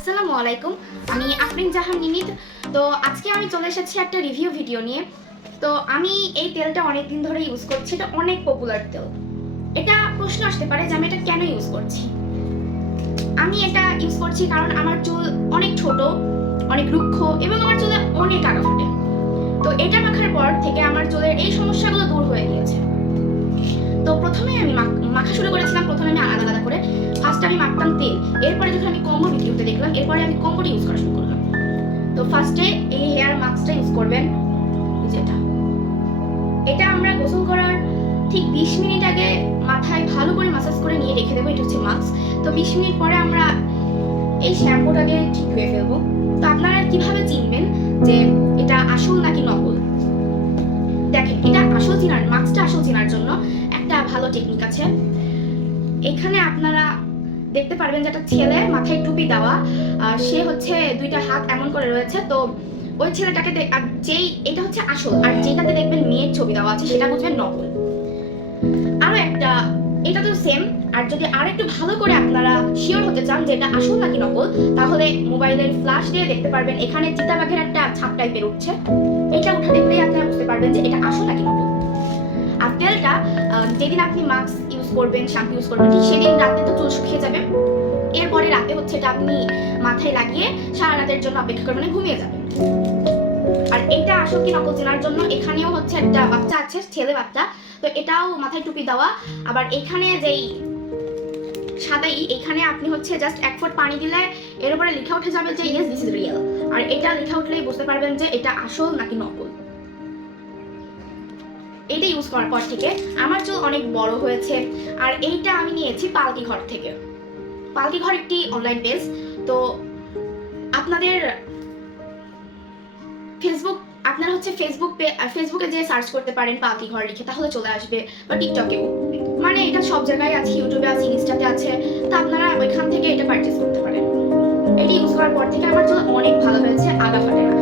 আসসালামু আলাইকুম, আমি আফরিন জাহান নিমিত। তো আজকে আমি চলে এসেছি একটা রিভিউ ভিডিও নিয়ে। তো আমি এই তেলটা অনেক দিন ধরে ইউজ করছি, এটা অনেক পপুলার তেল। এটা প্রশ্ন আসতে পারে যে আমি এটা কেন ইউজ করছি। আমি এটা ইউজ করছি কারণ আমার চুল অনেক ছোট, অনেক রুক্ষ এবং আমার চুলে অনেক আগা ফোটে। তো এটা মাখার পর থেকে আমার চুলের এই সমস্যাগুলো দূর হয়ে গিয়েছে। তো প্রথমে আমি মাখা শুরু করেছিলাম, প্রথমে আমি আলাদা আলাদা করে ফার্স্ট আমি মাখতাম তেল, এরপরে যখন আমি কম্বো ভিডিওতে দেখলাম এরপরে আমি কম্বোটা ইউজ করা শুরু করলাম। তো ফার্স্টে এই হেয়ার মাস্কটা ইউজ করবেন, যেটা এটা আমরা গোসল করার ঠিক 20 মিনিট আগে মাথায় ভালো করে মাসাজ করে নিয়ে রেখে দেবো। এটা হচ্ছে মাস্ক। তো 20 মিনিট পরে আমরা এই শ্যাম্পুটাকে ঠিক ধুয়ে ফেলবো। তো আপনারা কিভাবে চিনবেন যে এটা আসল নাকি নকল? দেখেন, এটা আসল চিনার, মাস্কটা আসল চিনার জন্য একটা ভালো টেকনিক আছে। এখানে আপনারা দেখতে পারবেন যে একটা ছেলে মাথায় টুপি দেওয়া, সে হচ্ছে দুইটা হাত এমন করে রয়েছে। তো ওই ছেলেটাকে যেই এটা হচ্ছে আসল, আর যেটাতে দেখবেন মেয়ের ছবি দেওয়া আছে সেটা বুঝবেন নকল। আরো একটা, এটা তো সেম। আর যদি আর একটু ভালো করে আপনারা শিওর হতে চান যে এটা আসল নাকি নকল, তাহলে মোবাইলের ফ্ল্যাশ দিয়ে দেখতে পারবেন এখানে চিতাবাঘের একটা ছাপ টাইপের উঠছে। এটা উঠে দেখলেই আপনারা বুঝতে পারবেন যে এটা আসল নাকি নকল। আর তেলটা যেদিন আপনি মাস্ক ইউজ করবেন, শ্যাম্পু ইউজ করবেন, ঠিক সেদিন রাতে তো চুল শুকিয়ে যাবে। এরপরে রাতে হচ্ছে এটা আপনি মাথায় লাগিয়ে সারা রাতের জন্য অপেক্ষা করবেন, ঘুমিয়ে যাবেন। আর এটা আসল কি নকল চেনার জন্য এখানেও হচ্ছে একটা বাচ্চা আছে, ছেলে বাচ্চা। তো এটাও মাথায় টুপি দেওয়া। আবার এখানে যেই সাদাই, এখানে আপনি হচ্ছে জাস্ট 1 ফোঁটা পানি দিলে এর উপরে লেখা উঠে যাবে যে ইয়েস দিস ইজ রিয়েল। আর এটা লেখা উঠলেই বুঝতে পারবেন যে এটা আসল নাকি নকল। এটা ইউজ করার পর থেকে আমার চুল অনেক বড় হয়েছে। আর এইটা আমি নিয়েছি পালকি ঘর থেকে। পালকি ঘর একটি অনলাইন পেজ। তো আপনাদের আপনারা হচ্ছে ফেসবুকে যে সার্চ করতে পারেন পালকি ঘর লিখে, তাহলে চলে আসবে। বা টিকটকেও, মানে এটা সব জায়গায় আছে, ইউটিউবে আছে, ইনস্টাতে আছে। তো আপনারা ওইখান থেকে এটা পারচেজ করতে পারেন। এটি ইউজ করার পর থেকে আমার চুল অনেক ভালো হয়েছে, আগা ফাটে না।